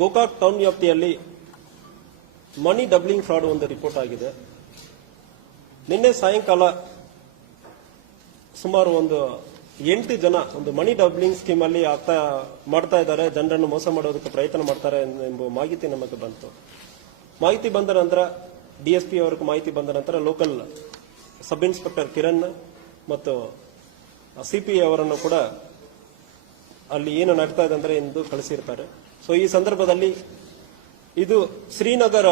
Gokak town ವ್ಯಾಪ್ತಿಯಲ್ಲಿ ಮನಿ doubling fraud ಒಂದು report ಆಗಿದೆ. ನಿನ್ನೆ ಸಾಯಂಕಾಲ ಸುಮಾರು ಒಂದು 8 ಜನ ಒಂದು ಮನಿ ಡಬ್ಲಿಂಗ್ ಸ್ಕೀಮ್ ಅಲ್ಲಿ ಮಾಡ್ತಾ ಇದ್ದಾರೆ, ಜನರನ್ನು ಮೋಸ ಮಾಡೋದಕ್ಕೆ ಪ್ರಯತ್ನ ಮಾಡ್ತಾರೆ ಎಂಬ ಮಾಹಿತಿ ನಮಗೆ ಬಂತು. ಮಾಹಿತಿ ಬಂದ ನಂತರ ಡಿಎಸ್ಪಿ ಅವರಿಗೆ ಮಾಹಿತಿ ಬಂದ ನಂತರ ಲೋಕಲ್ ಸಬ್ ಇನ್ಸ್ಪೆಕ್ಟರ್ ಕಿರಣ್ ಮತ್ತು ಸಿಪಿ ಅವರನ್ನು ಕೂಡ ಅಲ್ಲಿ ಏನು ನಡೀತಾ ಇದೆ ಅಂದ್ರೆ ಎಂದು ಕಳಿಸಿರ್ತಾರೆ. ಸೊ ಈ ಸಂದರ್ಭದಲ್ಲಿ ಇದು ಶ್ರೀನಗರ್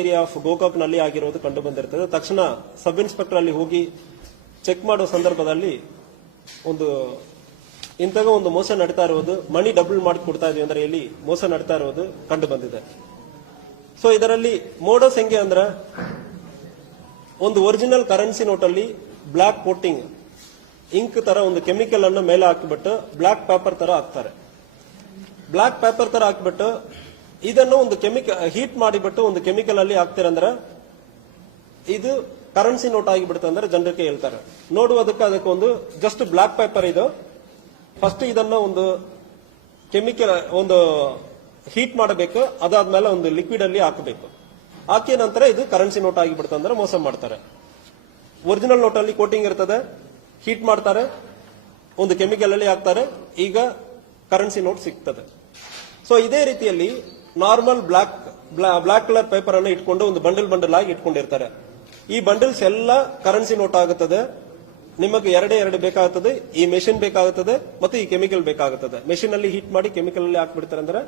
ಏರಿಯಾ ಆಫ್ ಗೋಕಾಕ್ ನಲ್ಲಿ ಆಗಿರುವುದು ಕಂಡು ಬಂದಿರುತ್ತದೆ. ತಕ್ಷಣ ಸಬ್ ಇನ್ಸ್ಪೆಕ್ಟರ್ ಅಲ್ಲಿ ಹೋಗಿ ಚೆಕ್ ಮಾಡೋ ಸಂದರ್ಭದಲ್ಲಿ ಇಂತಹ ಒಂದು ಮೋಸ ನಡೀತಾ ಇರುವುದು, ಮನಿ ಡಬಲ್ ಮಾಡಿ ಕೊಡ್ತಾ ಇದೀವಿ ಅಂದ್ರೆ ಇಲ್ಲಿ ಮೋಸ ನಡೀತಾ ಇರುವುದು ಕಂಡು ಬಂದಿದೆ. ಸೊ ಇದರಲ್ಲಿ ಮೋಡಸ್ ಹೆಂಗೆ ಅಂದ್ರೆ ಒಂದು ಒರಿಜಿನಲ್ ಕರೆನ್ಸಿ ನೋಟಲ್ಲಿ ಬ್ಲಾಕ್ ಕೋಟಿಂಗ್ ಇಂಕ್ ತರ ಒಂದು ಕೆಮಿಕಲ್ ಅನ್ನು ಮೇಲೆ ಹಾಕಿಬಿಟ್ಟು ಬ್ಲಾಕ್ ಪೇಪರ್ ತರ ಹಾಕ್ತಾರೆ. ಬ್ಲಾಕ್ ಪೇಪರ್ ತರ ಹಾಕಿಬಿಟ್ಟು ಇದನ್ನು ಒಂದು ಹೀಟ್ ಮಾಡಿಬಿಟ್ಟು ಒಂದು ಕೆಮಿಕಲ್ ಅಲ್ಲಿ ಹಾಕ್ತಿರಂದ್ರೆ ಇದು ಕರೆನ್ಸಿ ನೋಟ್ ಆಗಿಬಿಡುತ್ತೆ ಅಂದ್ರೆ ಜನರಿಗೆ ಹೇಳ್ತಾರೆ. ನೋಡುವುದಕ್ಕೆ ಅದಕ್ಕೆ ಒಂದು ಜಸ್ಟ್ ಬ್ಲಾಕ್ ಪೇಪರ್ ಇದು. ಫಸ್ಟ್ ಇದನ್ನ ಒಂದು ಕೆಮಿಕಲ್ ಒಂದು ಹೀಟ್ ಮಾಡಬೇಕು, ಅದಾದ್ಮೇಲೆ ಒಂದು ಲಿಕ್ವಿಡ್ ಅಲ್ಲಿ ಹಾಕಬೇಕು. ಹಾಕಿದ ನಂತರ ಇದು ಕರೆನ್ಸಿ ನೋಟ್ ಆಗಿಬಿಡುತ್ತೆ ಅಂದ್ರೆ ಮೋಸ ಮಾಡ್ತಾರೆ. ಒರಿಜಿನಲ್ ನೋಟ್ ಅಲ್ಲಿ ಕೋಟಿಂಗ್ ಇರ್ತದೆ, ಹೀಟ್ ಮಾಡ್ತಾರೆ, ಒಂದು ಕೆಮಿಕಲ್ ಅಲ್ಲಿ ಹಾಕ್ತಾರೆ, ಈಗ ಕರೆನ್ಸಿ ನೋಟ್ ಸಿಗ್ತದೆ. ಸೊ ಇದೇ ರೀತಿಯಲ್ಲಿ ನಾರ್ಮಲ್ ಬ್ಲಾಕ್ ಕಲರ್ ಪೇಪರ್ ಅನ್ನು ಇಟ್ಕೊಂಡು ಒಂದು ಬಂಡಲ್ ಆಗಿ ಇಟ್ಕೊಂಡಿರ್ತಾರೆ. ಈ ಬಂಡಲ್ಸ್ ಎಲ್ಲ ಕರೆನ್ಸಿ ನೋಟ್ ಆಗುತ್ತದೆ. ನಿಮಗೆ ಎರಡು ಬೇಕಾಗುತ್ತದೆ, ಈ ಮೆಷಿನ್ ಬೇಕಾಗುತ್ತದೆ ಮತ್ತು ಈ ಕೆಮಿಕಲ್ ಬೇಕಾಗುತ್ತದೆ. ಮೆಷಿನ್ ಅಲ್ಲಿ ಹೀಟ್ ಮಾಡಿ ಕೆಮಿಕಲ್ ಅಲ್ಲಿ ಹಾಕ್ಬಿಡ್ತಾರೆ ಅಂದ್ರೆ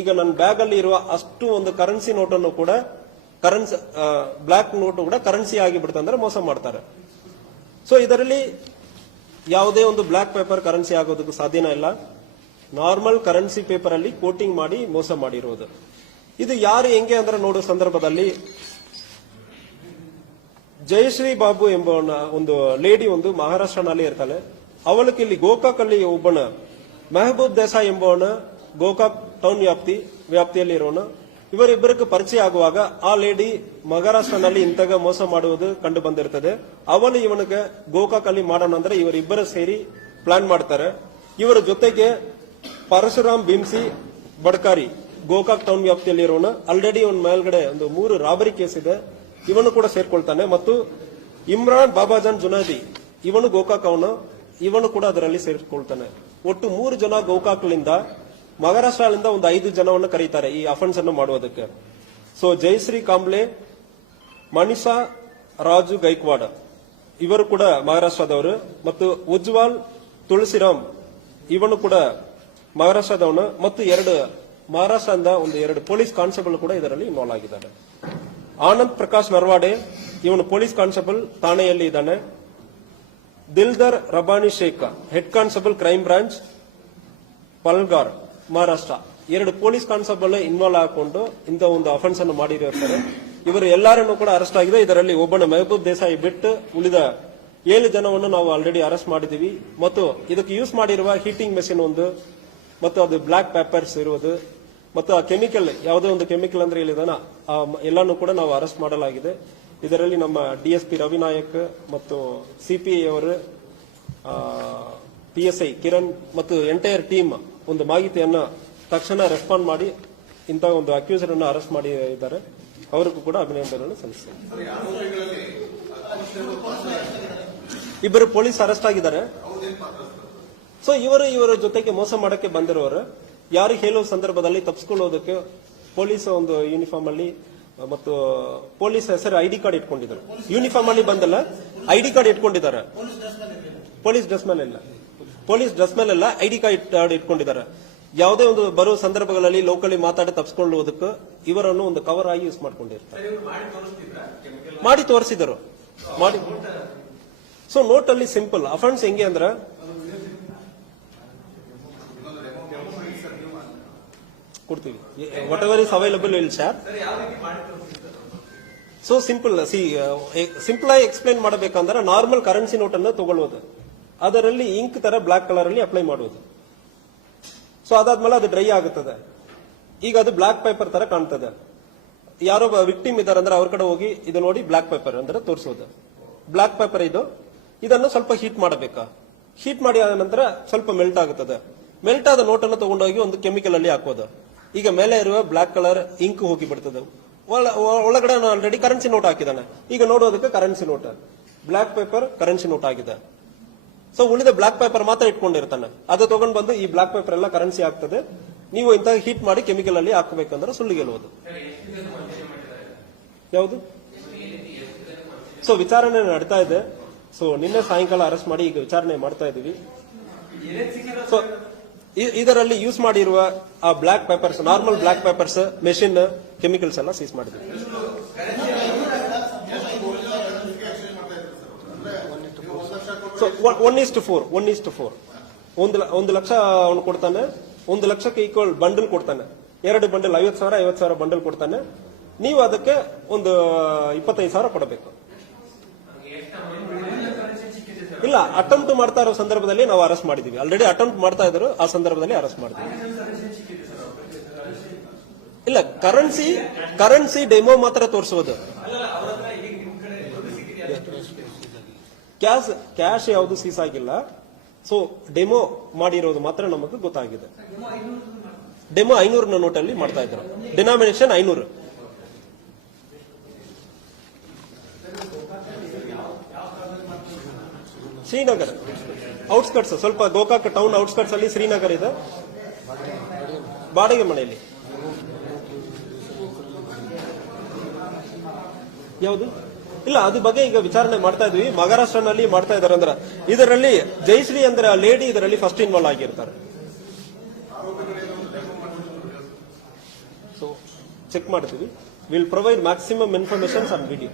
ಈಗ ನನ್ನ ಬ್ಯಾಗ್ ಅಲ್ಲಿ ಇರುವ ಅಷ್ಟು ಒಂದು ಕರೆನ್ಸಿ ನೋಟ್ ಅನ್ನು ಕೂಡ ಬ್ಲಾಕ್ ನೋಟ್ ಕೂಡ ಕರೆನ್ಸಿ ಆಗಿಬಿಡುತ್ತೆ ಅಂದ್ರೆ ಮೋಸ ಮಾಡ್ತಾರೆ. ಸೊ ಇದರಲ್ಲಿ ಯಾವುದೇ ಒಂದು ಬ್ಲಾಕ್ ಪೇಪರ್ ಕರೆನ್ಸಿ ಆಗೋದಕ್ಕೆ ಸಾಧ್ಯನೇ ಇಲ್ಲ. ನಾರ್ಮಲ್ ಕರೆನ್ಸಿ ಪೇಪರ್ ಅಲ್ಲಿ ಕೋಟಿಂಗ್ ಮಾಡಿ ಮೋಸ ಮಾಡಿರೋದು. ಇದು ಯಾರು ಹೆಂಗೆ ಅಂದ್ರೆ ನೋಡೋ ಸಂದರ್ಭದಲ್ಲಿ ಜಯಶ್ರೀ ಬಾಬು ಎಂಬ ಒಂದು ಲೇಡಿ ಒಂದು ಮಹಾರಾಷ್ಟ್ರನಲ್ಲಿ ಇರ್ತಾಳೆ. ಅವಳಿಗೆ ಇಲ್ಲಿ ಗೋಕಾಕ್ ಅಲ್ಲಿ ಒಬ್ಬನ ಮೆಹಬೂಬ್ ದೇಸಾಯಿ ಎಂಬವನ ಗೋಕಾಕ್ ಟೌನ್ ವ್ಯಾಪ್ತಿಯಲ್ಲಿ ಇರೋಣ. ಇವರಿಬ್ಬರಿಗೆ ಪರಿಚಯ ಆಗುವಾಗ ಆ ಲೇಡಿ ಮಹಾರಾಷ್ಟ್ರನಲ್ಲಿ ಇಂತಹ ಮೋಸ ಮಾಡುವುದು ಕಂಡು ಬಂದಿರ್ತದೆ. ಅವನು ಇವನಿಗೆ ಗೋಕಾಕ್ ಅಲ್ಲಿ ಮಾಡೋಣ ಅಂದ್ರೆ ಇವರಿಬ್ಬರು ಸೇರಿ ಪ್ಲಾನ್ ಮಾಡ್ತಾರೆ. ಇವರ ಜೊತೆಗೆ ಪರಶುರಾಮ್ ಭೀಮ್ಸಿ ಬಡ್ಕಾರಿ ಗೋಕಾಕ್ ಟೌನ್ ವ್ಯಾಪ್ತಿಯಲ್ಲಿ ಇರೋಣ. ಆಲ್ರೆಡಿ ಅವನ ಮೇಲ್ಗಡೆ ಒಂದು 3 ರಾಬರಿ ಕೇಸ್ ಇದೆ, ಇವನು ಕೂಡ ಸೇರ್ಕೊಳ್ತಾನೆ. ಮತ್ತು ಇಮ್ರಾನ್ ಬಾಬಾಜಾನ್ ಜುನಾದಿ ಇವನು ಗೋಕಾಕ್ ಇವನು ಕೂಡ ಅದರಲ್ಲಿ ಸೇರಿಕೊಳ್ತಾನೆ. ಒಟ್ಟು 3 ಜನ ಗೋಕಾಕ್ಲಿಂದ ಮಹಾರಾಷ್ಟ್ರದಿಂದ ಒಂದು 5 ಜನವನ್ನು ಕರೀತಾರೆ ಈ ಅಫೆನ್ಸ್ ಅನ್ನು ಮಾಡುವುದಕ್ಕೆ. ಸೊ ಜಯಶ್ರೀ ಕಾಂಬ್ಳೆ, ಮನಿಷಾ ರಾಜು ಗೈಕ್ವಾಡ್ ಇವರು ಕೂಡ ಮಹಾರಾಷ್ಟ್ರದವರು, ಮತ್ತು ಉಜ್ವಾಲ್ ತುಳಸಿರಾಮ್ ಇವನು ಕೂಡ ಮಹಾರಾಷ್ಟ್ರದವನು, ಮತ್ತು ಮಹಾರಾಷ್ಟ್ರದಿಂದ 2 ಪೊಲೀಸ್ ಕಾನ್ಸ್ಟೇಬಲ್ ಕೂಡ ಇದರಲ್ಲಿ ಇನ್ವಾಲ್ವ್ ಆಗಿದ್ದಾರೆ. ಆನಂದ್ ಪ್ರಕಾಶ್ ನರ್ವಾಡೆ ಇವನು ಪೊಲೀಸ್ ಕಾನ್ಸ್ಟೇಬಲ್ ಠಾಣೆಯಲ್ಲಿ ಇದ್ದಾನೆ. Dildar Rabbani Shaikh head constable crime branch Palghar Maharashtra. 2 police constable involve ಹಾಕೊಂಡು ಇಂಥ ಒಂದು ಅಫೆನ್ಸ್ ಅನ್ನು ಮಾಡಿರ್ತಾರೆ. ಇವರು ಎಲ್ಲರನ್ನೂ ಕೂಡ ಅರೆಸ್ಟ್ ಆಗಿದೆ. ಇದರಲ್ಲಿ ಒಬ್ಬನ ಮೆಹಬೂಬ್ ದೇಸಾಯಿ ಬಿಟ್ಟು ಉಳಿದ 7 ಜನವನ್ನು ನಾವು ಆಲ್ರೆಡಿ ಅರೆಸ್ಟ್ ಮಾಡಿದೀವಿ. ಮತ್ತು ಇದಕ್ಕೆ ಯೂಸ್ ಮಾಡಿರುವ ಹೀಟಿಂಗ್ ಮೆಷಿನ್ ಒಂದು, ಮತ್ತು ಅದು ಬ್ಲಾಕ್ ಪೇಪರ್ಸ್ ಇರುವುದು, ಮತ್ತು ಆ ಕೆಮಿಕಲ್ ಯಾವುದೇ ಒಂದು ಕೆಮಿಕಲ್ ಅಂದ್ರೆ ಹೇಳಿದಾನ ಎಲ್ಲಾನು ಕೂಡ ನಾವು ಅರೆಸ್ಟ್ ಮಾಡಲಾಗಿದೆ. ಇದರಲ್ಲಿ ನಮ್ಮ ಡಿಎಸ್ಪಿ ರವಿನಾಯಕ್ ಮತ್ತು ಸಿಪಿಐ ಅವರು, PSI ಕಿರಣ್ ಮತ್ತು ಎಂಟೈರ್ ಟೀಮ್ ಒಂದು ಮಾಹಿತಿಯನ್ನ ತಕ್ಷಣ ರೆಸ್ಪಾಂಡ್ ಮಾಡಿ ಇಂತಹ ಒಂದು ಅಕ್ಯೂಸರ್ ಅನ್ನು ಅರೆಸ್ಟ್ ಮಾಡಿದ್ದಾರೆ. ಅವರಿಗೂ ಕೂಡ ಅಭಿನಂದನೆಗಳನ್ನು ಸಲ್ಲಿಸ್ತೇನೆ. ಇಬ್ಬರು ಪೊಲೀಸ್ ಅರೆಸ್ಟ್ ಆಗಿದ್ದಾರೆ. ಸೊ ಇವರ ಜೊತೆಗೆ ಮೋಸ ಮಾಡಕ್ಕೆ ಬಂದಿರೋರು ಯಾರು ಹೇಳುವ ಸಂದರ್ಭದಲ್ಲಿ ತಪ್ಪಿಸ್ಕೊಳ್ಳೋದಕ್ಕೆ ಪೊಲೀಸ್ ಒಂದು ಯೂನಿಫಾರ್ಮ್ ಅಲ್ಲಿ ಮತ್ತು ಪೊಲೀಸ್ ಹೆಸರು ID ಕಾರ್ಡ್ ಇಟ್ಕೊಂಡಿದ್ದಾರೆ. ಯೂನಿಫಾರ್ಮ್ ಅಲ್ಲಿ ಬಂದಲ್ಲ, ID ಕಾರ್ಡ್ ಇಟ್ಕೊಂಡಿದ್ದಾರೆ. ಪೊಲೀಸ್ ಡ್ರೆಸ್ ಮೇಲೆಲ್ಲ ID ಕಾರ್ಡ್ ಇಟ್ಕೊಂಡಿದ್ದಾರೆ. ಯಾವುದೇ ಒಂದು ಬರುವ ಸಂದರ್ಭಗಳಲ್ಲಿ ಲೋಕಲಿ ಮಾತಾಡಿ ತಪ್ಪಿಸ್ಕೊಳ್ಳುವುದಕ್ಕೆ ಇವರನ್ನು ಒಂದು ಕವರ್ ಆಗಿ ಯೂಸ್ ಮಾಡ್ಕೊಂಡಿರ್ತಾರೆ. ಮಾಡಿ ತೋರಿಸಿದರು. ಸೊ ನೋಟ್ ಅಲ್ಲಿ ಸಿಂಪಲ್ ಅಫೆನ್ಸ್ ಹೆಂಗೆ ಅಂದ್ರೆ ಕೊಡ್ತೀವಿ, what ever is available will share. So simple ಆಗಿ ಎಕ್ಸ್ಪ್ಲೈನ್ ಮಾಡಬೇಕಂದ್ರೆ ನಾರ್ಮಲ್ ಕರೆನ್ಸಿ ನೋಟ್ ಅನ್ನು ತಗೊಳ್ಳುವುದು, ಅದರಲ್ಲಿ ಇಂಕ್ ತರ ಬ್ಲಾಕ್ ಕಲರ್ ಅಲ್ಲಿ ಅಪ್ಲೈ ಮಾಡುವುದು. ಸೊ ಅದಾದ್ಮೇಲೆ ಅದು ಡ್ರೈ ಆಗುತ್ತದೆ. ಈಗ ಅದು ಬ್ಲಾಕ್ ಪೇಪರ್ ತರ ಕಾಣ್ತದೆ. ಯಾರೋ ವಿಕ್ಟಿಮ್ ಇದಾರೆ ಅಂದ್ರೆ ಅವ್ರ ಕಡೆ ಹೋಗಿ ಇದು ನೋಡಿ ಬ್ಲಾಕ್ ಪೇಪರ್ ಅಂದ್ರೆ ತೋರಿಸೋದು. ಬ್ಲಾಕ್ ಪೇಪರ್ ಇದನ್ನು ಸ್ವಲ್ಪ ಹೀಟ್ ಮಾಡಬೇಕಾ. ಹೀಟ್ ಮಾಡಿ ಆದ ನಂತರ ಸ್ವಲ್ಪ ಮೆಲ್ಟ್ ಆಗುತ್ತದೆ. ಮೆಲ್ಟ್ ಆದ ನೋಟನ್ನು ತಗೊಂಡೋಗಿ ಒಂದು ಕೆಮಿಕಲ್ ಅಲ್ಲಿ ಹಾಕೋದು. ಈಗ ಮೇಲೆ ಇರುವ ಬ್ಲಾಕ್ ಕಲರ್ ಇಂಕ್ ಹೋಗಿ ಬಿಡ್ತದೆ. ಒಳಗಡೆ ಆಲ್ರೆಡಿ ಕರೆನ್ಸಿ ನೋಟ್ ಹಾಕಿದಾನೆ. ಈಗ ನೋಡೋದಕ್ಕೆ currency note, black paper currency note ಆಗಿದೆ. ಸೊ ಉಳಿದ ಬ್ಲಾಕ್ ಪೇಪರ್ ಮಾತ್ರ ಇಟ್ಕೊಂಡಿರ್ತಾನೆ. ಅದು ತಗೊಂಡ್ ಬಂದು ಈ ಬ್ಲಾಕ್ ಪೇಪರ್ ಎಲ್ಲ ಕರೆನ್ಸಿ ಆಗ್ತದೆ. ನೀವು ಇಂತ ಹೀಟ್ ಮಾಡಿ ಕೆಮಿಕಲ್ ಅಲ್ಲಿ ಹಾಕಬೇಕಂದ್ರೆ ಸುಳ್ಳು ಗೆಲ್ಲುವುದು. ಯಾವುದು? ಸೊ ವಿಚಾರಣೆ ನಡೀತಾ ಇದೆ. ಸೊ ನಿನ್ನೆ ಸಾಯಂಕಾಲ ಅರೆಸ್ಟ್ ಮಾಡಿ ಈಗ ವಿಚಾರಣೆ ಮಾಡ್ತಾ ಇದೀವಿ. ಸೊ ಇದರಲ್ಲಿ ಯೂಸ್ ಮಾಡಿರುವ ಆ black papers, normal black papers, machine, chemicals ಎಲ್ಲ ಸೀಸ್ ಮಾಡಿದ್ವಿ. ಸೊ 1:4 1 ಲಕ್ಷ ಅವನು ಕೊಡ್ತಾನೆ. 1 ಲಕ್ಷಕ್ಕೆ ಈಕ್ವಲ್ ಬಂಡಲ್ ಕೊಡ್ತಾನೆ. 2 ಬಂಡಲ್ 50,000 ಬಂಡಲ್ ಕೊಡ್ತಾನೆ. ನೀವು ಅದಕ್ಕೆ ಒಂದು 25,000 ಕೊಡಬೇಕು. ಇಲ್ಲ, ಅಟೆಂಪ್ಟ್ ಮಾಡ್ತಾ ಇರೋ ಸಂದರ್ಭದಲ್ಲಿ ನಾವು ಅರೆಸ್ಟ್ ಮಾಡಿದೀವಿ. ಆಲ್ರೆಡಿ ಅಟೆಂಪ್ಟ್ ಮಾಡ್ತಾ ಇದ್ರು, ಆ ಸಂದರ್ಭದಲ್ಲಿ ಅರೆಸ್ಟ್ ಮಾಡಿದ್ವಿ. ಇಲ್ಲ, ಕರೆನ್ಸಿ ಡೆಮೋ ಮಾತ್ರ ತೋರಿಸುವುದು. ಕ್ಯಾಶ್ ಯಾವುದು ಸೀಸ್ ಆಗಿಲ್ಲ. ಸೊ ಡೆಮೋ ಮಾಡಿರೋದು ಮಾತ್ರ ನಮಗೆ ಗೊತ್ತಾಗಿದೆ. ಡೆಮೋ 500 ನೋಟಲ್ಲಿ ಮಾಡ್ತಾ ಇದ್ರು. ಡಿನಾಮಿನೇಷನ್ 500. ಶ್ರೀನಗರ್ ಔಟ್ಸ್ಕಟ್ಸ್, ಸ್ವಲ್ಪ ಗೋಕಾಕ್ ಟೌನ್ ಔಟ್ಸ್ಕಟ್ಸ್ ಅಲ್ಲಿ ಶ್ರೀನಗರ್ ಇದೆ. ಬಾಡಿಗೆ ಮನೆಯಲ್ಲಿ. ಯಾವುದು? ಇಲ್ಲ, ಅದ್ರ ಬಗ್ಗೆ ಈಗ ವಿಚಾರಣೆ ಮಾಡ್ತಾ ಇದ್ವಿ. ಮಹಾರಾಷ್ಟ್ರನಲ್ಲಿ ಮಾಡ್ತಾ ಇದಾರೆ. ಅಂದ್ರೆ ಇದರಲ್ಲಿ ಜಯಶ್ರೀ ಅಂದ್ರೆ ಆ ಲೇಡಿ ಇದರಲ್ಲಿ ಫಸ್ಟ್ ಇನ್ವಾಲ್ವ್ ಆಗಿರ್ತಾರೆ. ಸೊ ಚೆಕ್ ಮಾಡ್ತೀವಿ. Will provide maximum informations on video.